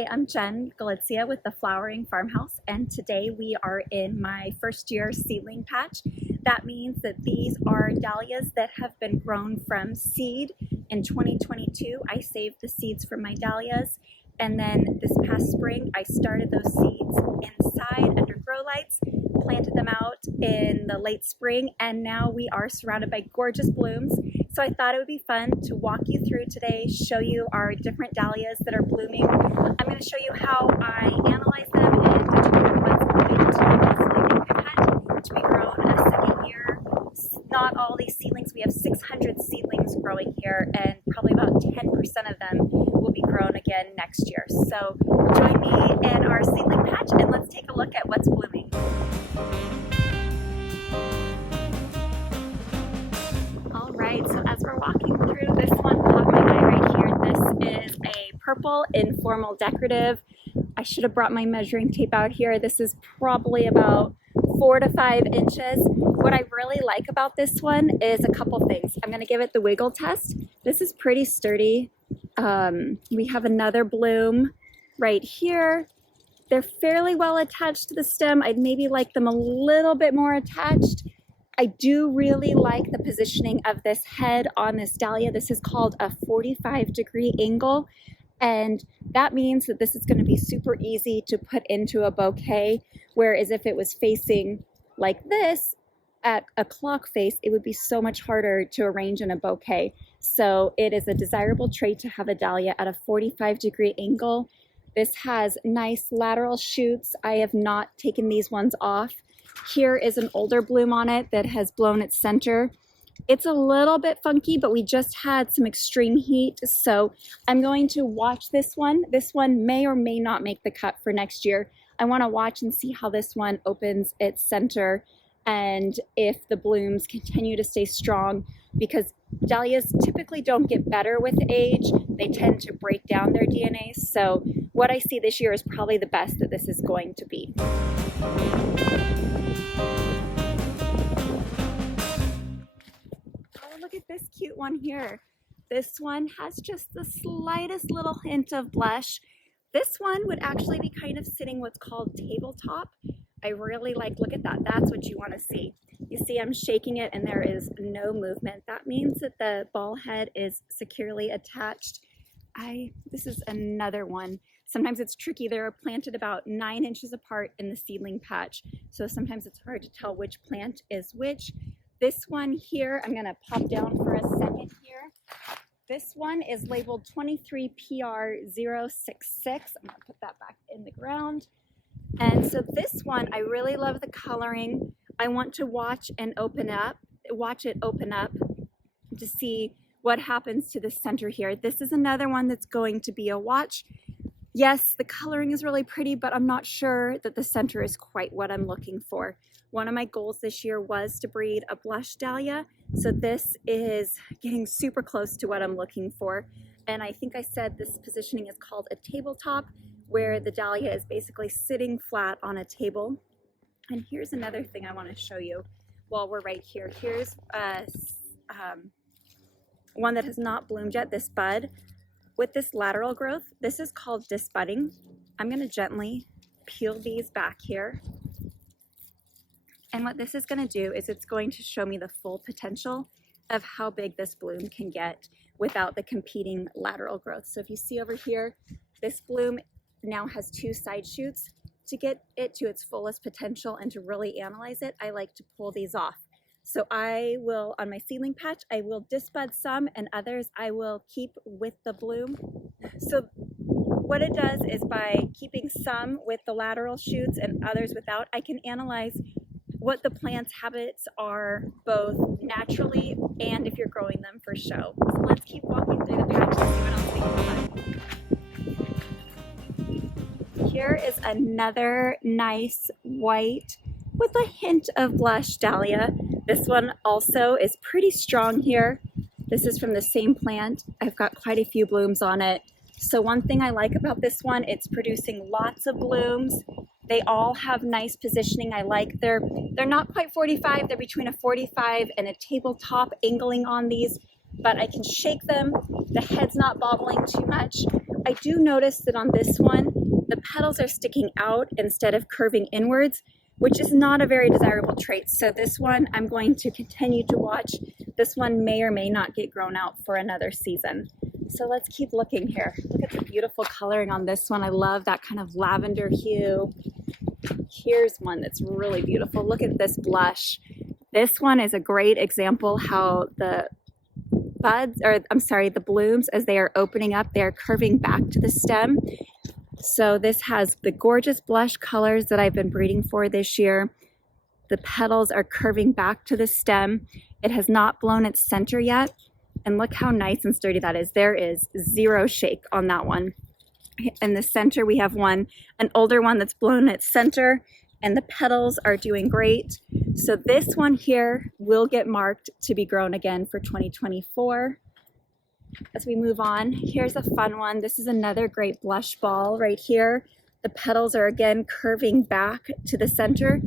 Hi, I'm Jen Galizia with the Flowering Farmhouse, and today we are in my first year seedling patch. That means that these are dahlias that have been grown from seed. In 2022, I saved the seeds from my dahlias, and then this past spring, I started those seeds inside under grow lights, planted them out in the late spring, and now we are surrounded by gorgeous blooms. So I thought it would be fun to walk you through today, show you our different dahlias that are blooming. I'm going to show you how I analyze them and determine what's going to possibly be cut to be grown a second year. Not all these seedlings, we have 600 seedlings growing here, and probably about 10% of them will be grown again next year. So join me in our seedling patch and let's take a look at what's blooming. Alright, so as we're walking through, this one caught my eye right here. This is a purple informal decorative. I should have brought my measuring tape out here. This is probably about 4 to 5 inches. What I really like about this one is a couple things. I'm going to give it the wiggle test. This is pretty sturdy. We have another bloom right here. They're fairly well attached to the stem. I'd maybe like them a little bit more attached. I do really like the positioning of this head on this dahlia. This is called a 45-degree angle, and that means that this is going to be super easy to put into a bouquet, whereas if it was facing like this at a clock face, it would be so much harder to arrange in a bouquet. So it is a desirable trait to have a dahlia at a 45-degree angle. This has nice lateral shoots. I have not taken these ones off. Here is an older bloom on it that has blown its center. It's a little bit funky, but we just had some extreme heat, so I'm going to watch this one. This one may or may not make the cut for next year. I want to watch and see how this one opens its center and if the blooms continue to stay strong, because dahlias typically don't get better with age. They tend to break down their DNA, so what I see this year is probably the best that this is going to be. Look at this cute one here. This one has just the slightest little hint of blush. This one would actually be kind of sitting what's called tabletop. I really like, look at that. That's what you want to see. You see I'm shaking it and there is no movement. That means that the ball head is securely attached. This is another one. Sometimes it's tricky. They're planted about 9 inches apart in the seedling patch, so sometimes it's hard to tell which plant is which. This one here, I'm going to pop down for a second here. This one is labeled 23PR066. I'm going to put that back in the ground. And so this one, I really love the coloring. I want to watch it open up to see what happens to the center here. This is another one that's going to be a watch. Yes, the coloring is really pretty, but I'm not sure that the center is quite what I'm looking for. One of my goals this year was to breed a blush dahlia, so this is getting super close to what I'm looking for. And I think I said this positioning is called a tabletop, where the dahlia is basically sitting flat on a table. And here's another thing I want to show you while we're right here. Here's one that has not bloomed yet, this bud with this lateral growth. This is called Disbudding. I'm going to gently peel these back here. And what this is going to do is it's going to show me the full potential of how big this bloom can get without the competing lateral growth. So if you see over here, this bloom now has 2 side shoots. To get it to its fullest potential and to really analyze it, I like to pull these off. So I will, on my seedling patch, I will disbud some, and others I will keep with the bloom. So what it does is by keeping some with the lateral shoots and others without, I can analyze what the plant's habits are, both naturally and if you're growing them for show. So let's keep walking through the patch and see what else we can find. Here is another nice white with a hint of blush dahlia. This one also is pretty strong here. This is from the same plant. I've got quite a few blooms on it. So one thing I like about this one, it's producing lots of blooms. They all have nice positioning. I like they're not quite 45. They're between a 45 and a tabletop angling on these, but I can shake them. The head's not bobbling too much. I do notice that on this one, the petals are sticking out instead of curving inwards, which is not a very desirable trait. So this one, I'm going to continue to watch. This one may or may not get grown out for another season. So let's keep looking here. Look at the beautiful coloring on this one. I love that kind of lavender hue. Here's one that's really beautiful. Look at this blush. This one is a great example how the buds, or I'm sorry, the blooms, as they are opening up, they're curving back to the stem. So this has the gorgeous blush colors that I've been breeding for this year. The petals are curving back to the stem. It has not blown its center yet. And look how nice and sturdy that is. There is zero shake on that one. In the center, we have an older one that's blown its center, and the petals are doing great. So this one here will get marked to be grown again for 2024. As we move on, here's a fun one. This is another great blush ball right here. The petals are again curving back to the center.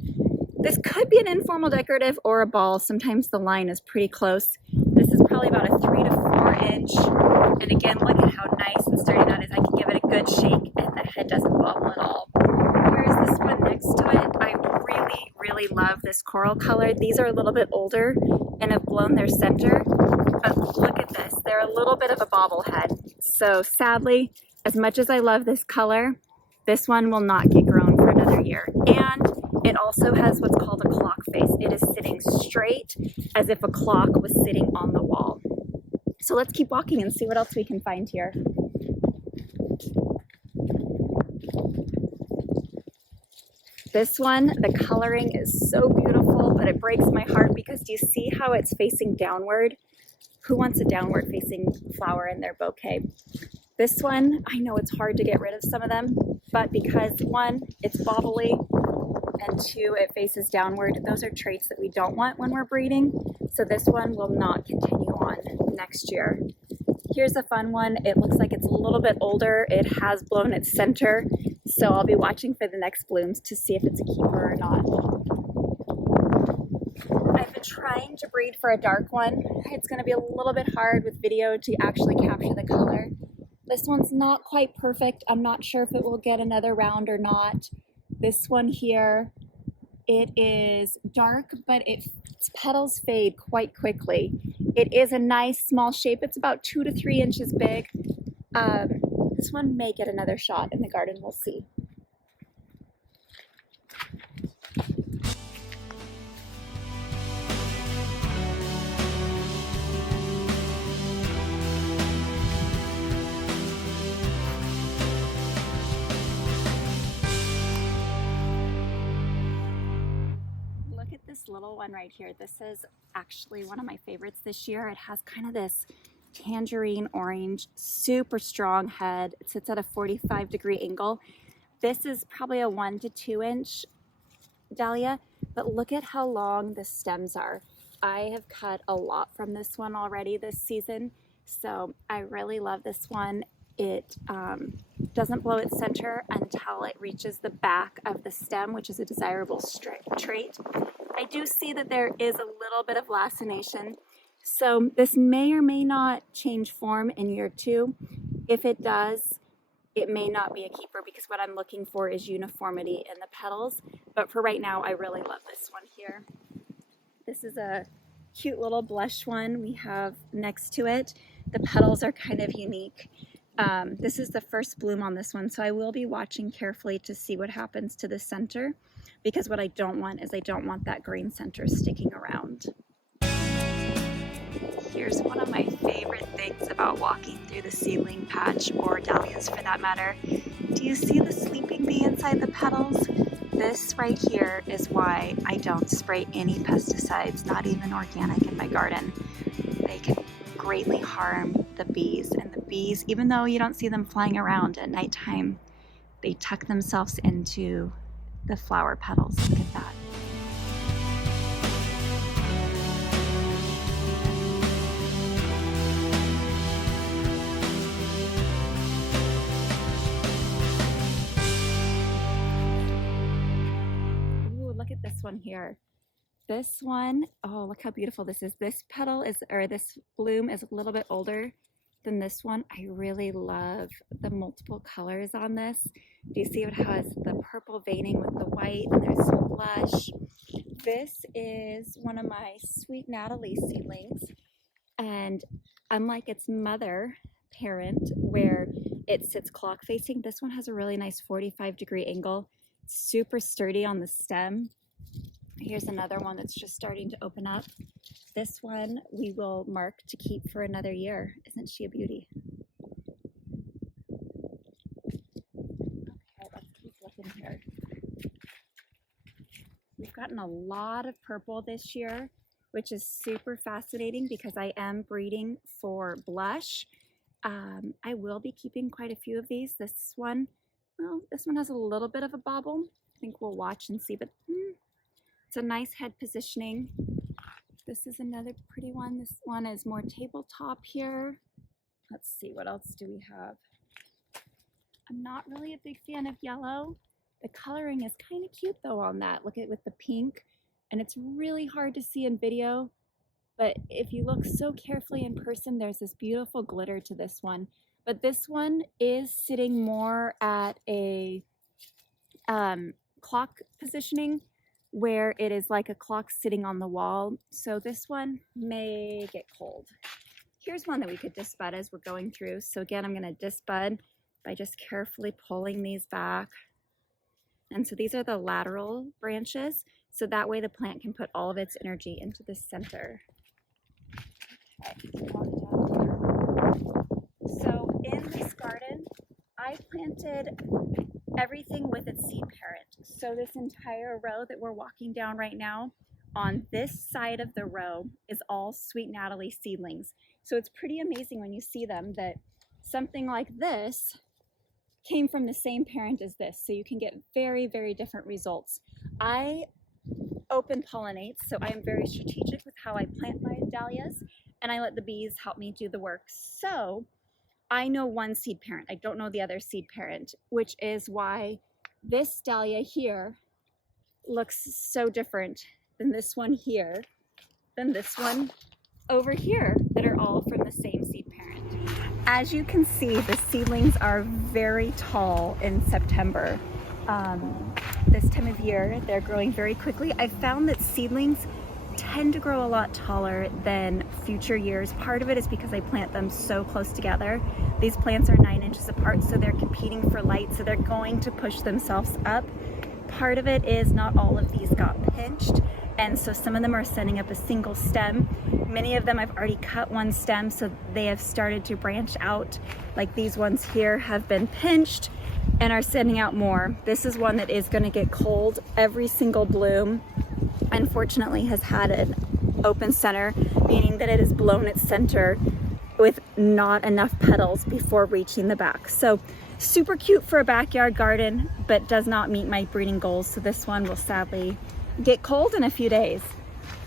This could be an informal decorative or a ball. Sometimes the line is pretty close. This is probably about a 3 to 4 inch. And again, look at how nice and sturdy that is. I can give it a good shake and the head doesn't wobble at all. Whereas this one next to it, I really, really love this coral color. These are a little bit older and have blown their center. But look at this. They're a little bit of a bobblehead. So sadly, as much as I love this color, this one will not get grown for another year. And it also has what's called a clock face. It is sitting straight as if a clock was sitting on the wall. So let's keep walking and see what else we can find here. This one, the coloring is so beautiful, but it breaks my heart because do you see how it's facing downward? Who wants a downward facing flower in their bouquet? This one, I know it's hard to get rid of some of them, but because one, it's bobbly, and two, it faces downward. Those are traits that we don't want when we're breeding. So this one will not continue on next year. Here's a fun one. It looks like it's a little bit older. It has blown its center. So I'll be watching for the next blooms to see if it's a keeper or not. I've been trying to breed for a dark one. It's going to be a little bit hard with video to actually capture the color. This one's not quite perfect. I'm not sure if it will get another round or not. This one here, it is dark, but its petals fade quite quickly. It is a nice small shape. It's about 2 to 3 inches big. This one may get another shot in the garden. We'll see. This little one right here, this is actually one of my favorites this year. It has kind of this tangerine orange, super strong head. It sits at a 45-degree angle. This is probably a 1 to 2 inch dahlia, but look at how long the stems are. I have cut a lot from this one already this season, so I really love this one. It doesn't blow its center until it reaches the back of the stem, which is a desirable trait. I do see that there is a little bit of lacination, so this may or may not change form in year 2. If it does, it may not be a keeper because what I'm looking for is uniformity in the petals. But for right now, I really love this one here. This is a cute little blush one we have next to it. The petals are kind of unique. This is the first bloom on this one, so I will be watching carefully to see what happens to the center, because what I don't want is I don't want that green center sticking around. Here's one of my favorite things about walking through the seedling patch, or dahlias for that matter. Do you see the sleeping bee inside the petals? This right here is why I don't spray any pesticides, not even organic, in my garden. They can greatly harm the bees, and the bees, even though you don't see them flying around at nighttime, they tuck themselves into the flower petals. Look at that. Ooh, look at this one here. This one, oh, look how beautiful this is. This petal is, or this bloom is a little bit older than this one. I really love the multiple colors on this. Do you see it has the purple veining with the white, and there's some blush. This is one of my sweet Natalie seedlings, and unlike its mother parent where it sits clock facing, this one has a really nice 45-degree angle. Super sturdy on the stem. Here's another one that's just starting to open up. This one we will mark to keep for another year. Isn't she a beauty? Okay, let's keep looking here. We've gotten a lot of purple this year, which is super fascinating because I am breeding for blush. I will be keeping quite a few of these. This one, well, this one has a little bit of a bobble. I think we'll watch and see, but it's a nice head positioning. This is another pretty one. This one is more tabletop here. Let's see, what else do we have? I'm not really a big fan of yellow. The coloring is kind of cute though on that. Look at it with the pink, and it's really hard to see in video, but if you look so carefully in person, there's this beautiful glitter to this one. But this one is sitting more at a clock positioning, where it is like a clock sitting on the wall. So this one may get cold. Here's one that we could disbud as we're going through. So again, I'm gonna disbud by just carefully pulling these back. And so these are the lateral branches. So that way the plant can put all of its energy into the center. Okay, so in this garden, I planted everything with its seed parent. So this entire row that we're walking down right now, on this side of the row is all sweet Natalie seedlings. So it's pretty amazing when you see them that something like this came from the same parent as this. So you can get very, very different results. I open pollinate, so I am very strategic with how I plant my dahlias, and I let the bees help me do the work. So I know one seed parent. I don't know the other seed parent, which is why this dahlia here looks so different than this one here, than this one over here, that are all from the same seed parent. As you can see, the seedlings are very tall in September. This time of year, they're growing very quickly. I found that seedlings tend to grow a lot taller than future years. Part of it is because I plant them so close together. These plants are 9 inches apart, so they're competing for light, so they're going to push themselves up. Part of it is not all of these got pinched, and so some of them are sending up a single stem. Many of them I've already cut one stem, so they have started to branch out. Like these ones here have been pinched and are sending out more. This is one that is going to get cold. Every single bloom, unfortunately, has had an open center, meaning that it has blown its center with not enough petals before reaching the back. So super cute for a backyard garden, but does not meet my breeding goals. So this one will sadly get cold in a few days.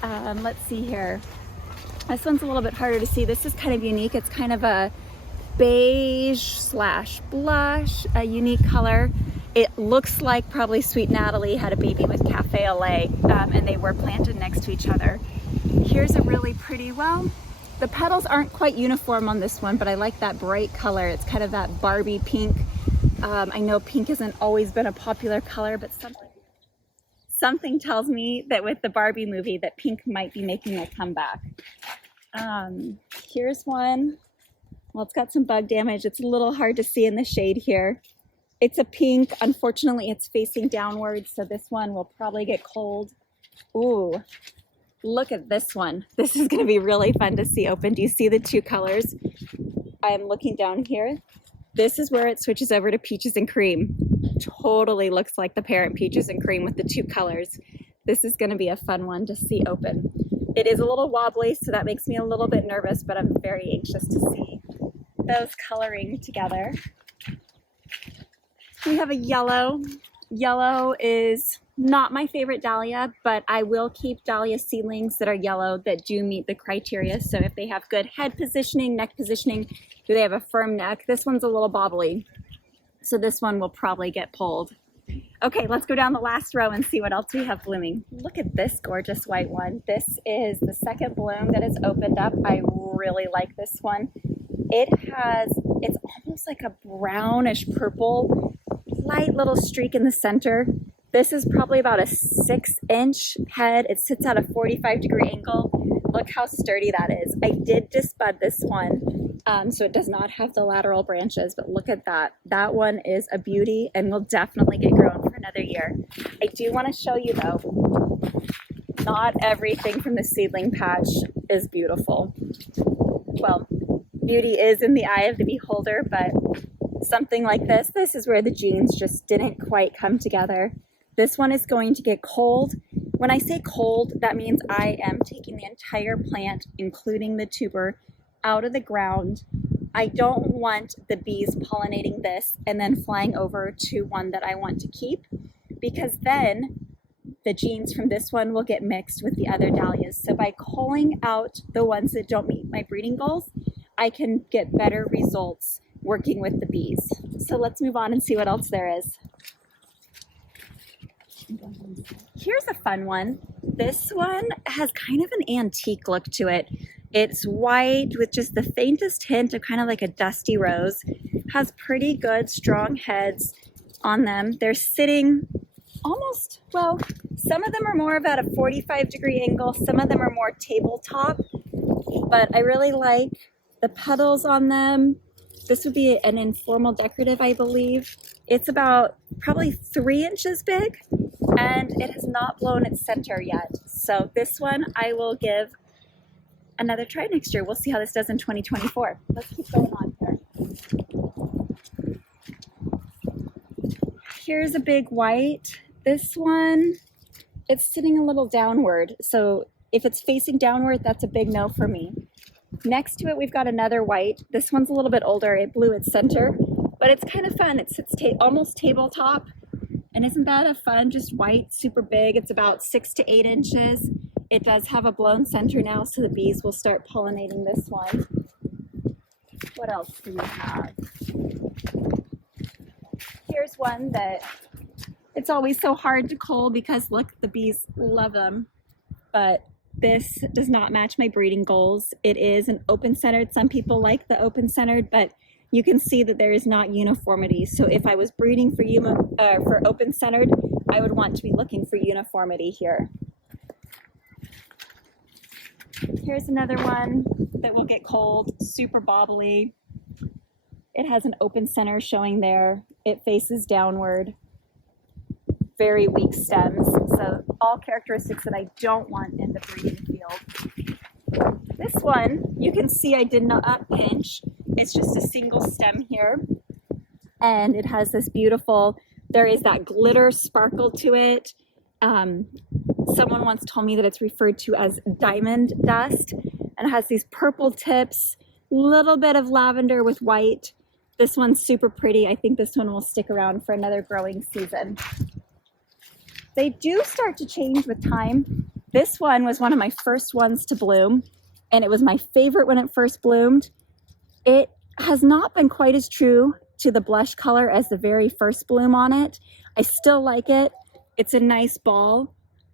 Let's see here. This one's a little bit harder to see. This is kind of unique. It's kind of a beige slash blush, a unique color. It looks like probably Sweet Natalie had a baby with Cafe au lait, and they were planted next to each other. Here's a really pretty, well, the petals aren't quite uniform on this one, but I like that bright color. It's kind of that Barbie pink. I know pink hasn't always been a popular color, but something tells me that with the Barbie movie that pink might be making a comeback. Here's one. Well, it's got some bug damage. It's a little hard to see in the shade here. It's a pink. Unfortunately, it's facing downwards, so this one will probably get cold. Ooh, look at this one. This is going to be really fun to see open. Do you see the two colors? I'm looking down here. This is where it switches over to peaches and cream. Totally looks like the parent peaches and cream with the two colors. This is going to be a fun one to see open. It is a little wobbly, so that makes me a little bit nervous, but I'm very anxious to see those coloring together. We have a yellow. Yellow is not my favorite dahlia, but I will keep Dahlia seedlings that are yellow that do meet the criteria. So if they have good head positioning, neck positioning, do they have a firm neck? This one's a little bobbly, so this one will probably get pulled. Okay, let's go down the last row and see what else we have blooming. Look at this gorgeous white one. This is the second bloom that has opened up. I really like this one. It's almost like a brownish purple, light little streak in the center. This is probably about a 6-inch head. It sits at a 45-degree angle. Look how sturdy that is. I did disbud this one, so it does not have the lateral branches, but look at that. That one is a beauty and will definitely get grown for another year. I do want to show you though, not everything from the seedling patch is beautiful. Well, beauty is in the eye of the beholder, but something like this is where the genes just didn't quite come together. This one is going to get culled. When I say culled, that means I am taking the entire plant, including the tuber, out of the ground. I don't want the bees pollinating this and then flying over to one that I want to keep, because then the genes from this one will get mixed with the other dahlias. So by culling out the ones that don't meet my breeding goals, I can get better results working with the bees. So let's move on and see what else there is. Here's a fun one. This one has kind of an antique look to it. It's white with just the faintest hint of kind of like a dusty rose. Has pretty good strong heads on them. They're sitting almost, well, some of them are more about a 45-degree angle. Some of them are more tabletop, but I really like the petals on them. This would be an informal decorative, I believe. It's about probably 3 inches big, and it has not blown its center yet. So this one I will give another try next year. We'll see how this does in 2024. Let's keep going on here. Here's a big white. This one, it's sitting a little downward. So if it's facing downward, that's a big no for me. Next to it, we've got another white. This one's a little bit older. It blew its center, but it's kind of fun. It sits almost tabletop. And isn't that a fun, just white, super big. It's about 6 to 8 inches. It does have a blown center now, so the bees will start pollinating this one. What else do we have? Here's one that it's always so hard to cull because look, the bees love them. But this does not match my breeding goals. It is an open-centered. Some people like the open-centered, but you can see that there is not uniformity. So if I was breeding for open-centered, I would want to be looking for uniformity here. Here's another one that will get culled, super bobbly. It has an open center showing there. It faces downward. Very weak stems. So all characteristics that I don't want in the breeding field. This one, you can see I did not pinch. It's just a single stem here. And it has this beautiful, there is that glitter sparkle to it. Someone once told me that it's referred to as diamond dust, and it has these purple tips, little bit of lavender with white. This one's super pretty. I think this one will stick around for another growing season. They do start to change with time. This one was one of my first ones to bloom, and it was my favorite when it first bloomed. It has not been quite as true to the blush color as the very first bloom on it. I still like it. It's a nice ball.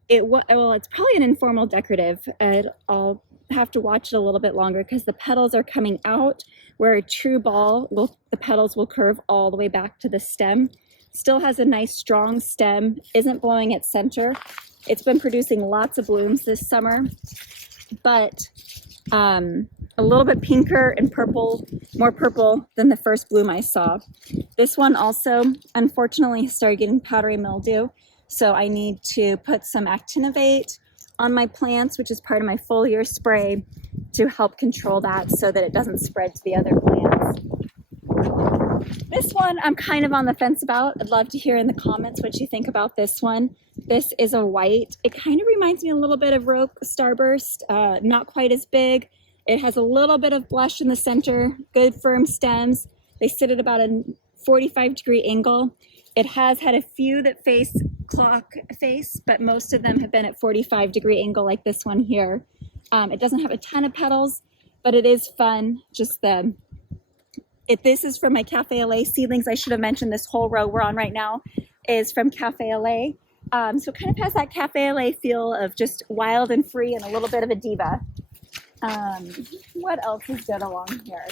It's probably an informal decorative, and I'll have to watch it a little bit longer because the petals are coming out, where a true ball, the petals will curve all the way back to the stem. Still has a nice strong stem, isn't blowing its center. It's been producing lots of blooms this summer, but a little bit pinker and purple, more purple than the first bloom I saw. This one also, unfortunately, started getting powdery mildew. So I need to put some actinovate on my plants, which is part of my foliar spray, to help control that so that it doesn't spread to the other plants. This one I'm kind of on the fence about. I'd love to hear in the comments what you think about this one. This is a white. It kind of reminds me a little bit of Roque Starburst, not quite as big. It has a little bit of blush in the center, good firm stems. They sit at about a 45-degree angle. It has had a few that face clock face, but most of them have been at 45-degree angle like this one here. It doesn't have a ton of petals, but it is fun. Just this is from my Cafe LA seedlings. I should have mentioned this whole row we're on right now is from Cafe LA. So it kind of has that Cafe LA feel of just wild and free and a little bit of a diva. What else is good along here?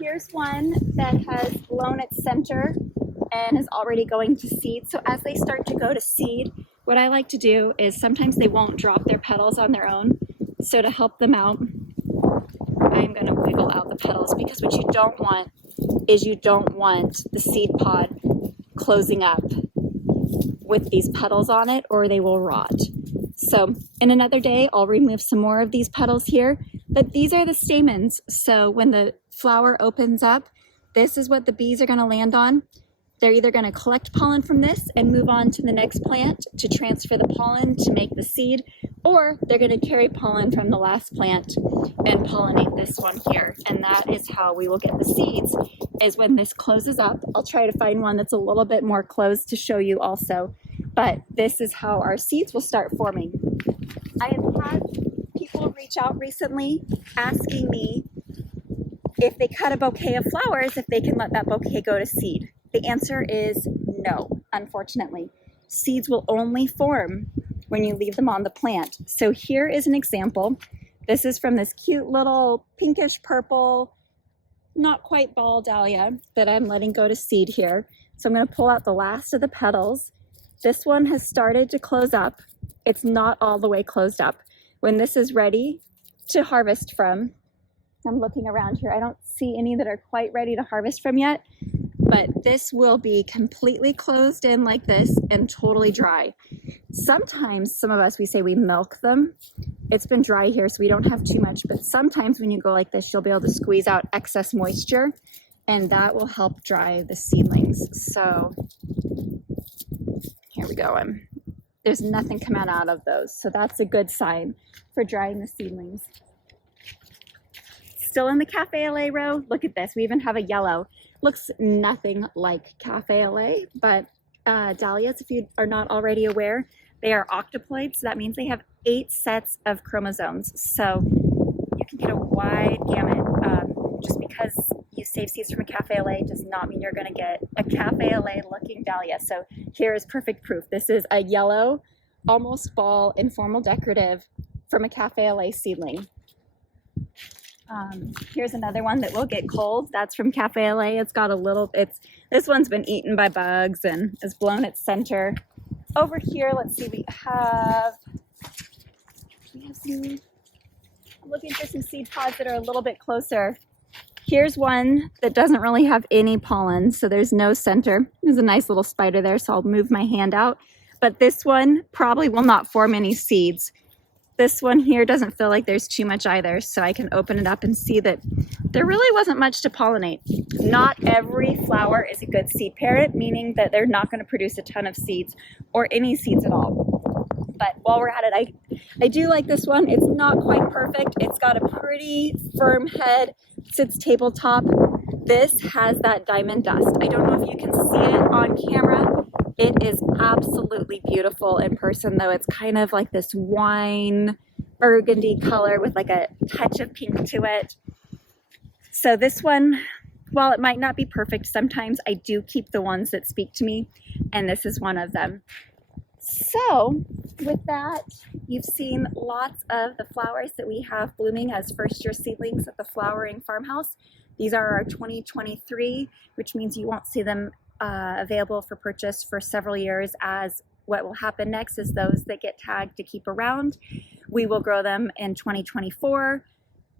Here's one that has blown its center and is already going to seed. So as they start to go to seed, what I like to do is sometimes they won't drop their petals on their own. So to help them out, I'm going to wiggle out the petals, because what you don't want is you don't want the seed pod closing up with these petals on it, or they will rot. So in another day, I'll remove some more of these petals here, but these are the stamens. So when the flower opens up, this is what the bees are going to land on. They're either going to collect pollen from this and move on to the next plant to transfer the pollen to make the seed, or they're going to carry pollen from the last plant and pollinate this one here. And that is how we will get the seeds, is when this closes up. I'll try to find one that's a little bit more closed to show you also, but this is how our seeds will start forming. I have had people reach out recently asking me if they cut a bouquet of flowers, if they can let that bouquet go to seed. The answer is no, unfortunately. Seeds will only form when you leave them on the plant. So here is an example. This is from this cute little pinkish purple, not quite ball dahlia that I'm letting go to seed here. So I'm going to pull out the last of the petals. This one has started to close up. It's not all the way closed up. When this is ready to harvest from, I'm looking around here, I don't see any that are quite ready to harvest from yet, but this will be completely closed in like this and totally dry. Sometimes, some of us, we say we milk them. It's been dry here, so we don't have too much, but sometimes when you go like this, you'll be able to squeeze out excess moisture, and that will help dry the seedlings. So here we go. There's nothing coming out of those, so that's a good sign for drying the seedlings. Still in the Cafe LA row. Look at this. We even have a yellow. Looks nothing like Cafe LA, but dahlias, if you are not already aware, they are octoploid, so that means they have 8 sets of chromosomes. So you can get a wide gamut. Just because you save seeds from a Cafe LA does not mean you're going to get a Cafe LA looking dahlia. So here is perfect proof. This is a yellow, almost ball, informal decorative from a Cafe LA seedling. Here's another one that will get cold. That's from Cafe LA. It's got a little, this one's been eaten by bugs and has blown its center. Over here, let's see, we have some, I'm looking for some seed pods that are a little bit closer. Here's one that doesn't really have any pollen, so there's no center. There's a nice little spider there, so I'll move my hand out. But this one probably will not form any seeds. This one here doesn't feel like there's too much either, so I can open it up and see that there really wasn't much to pollinate. Not every flower is a good seed parent, meaning that they're not going to produce a ton of seeds or any seeds at all. But while we're at it, I do like this one. It's not quite perfect. It's got a pretty firm head, sits tabletop. This has that diamond dust. I don't know if you can see it on camera. It is absolutely beautiful in person, though. It's kind of like this wine burgundy color with like a touch of pink to it. So this one, while it might not be perfect, sometimes I do keep the ones that speak to me, and this is one of them. So with that, you've seen lots of the flowers that we have blooming as first-year seedlings at the Flowering Farmhouse. These are our 2023, which means you won't see them available for purchase for several years, as what will happen next is those that get tagged to keep around, we will grow them in 2024,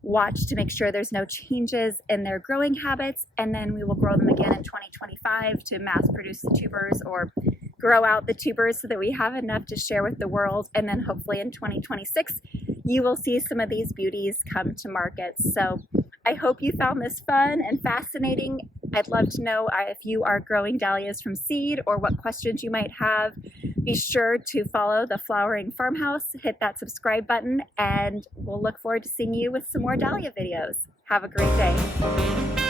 watch to make sure there's no changes in their growing habits, and then we will grow them again in 2025 to mass produce the tubers or grow out the tubers so that we have enough to share with the world. And then hopefully in 2026, you will see some of these beauties come to market. So I hope you found this fun and fascinating. I'd love to know if you are growing dahlias from seed or what questions you might have. Be sure to follow the Flowering Farmhouse, hit that subscribe button, and we'll look forward to seeing you with some more dahlia videos. Have a great day.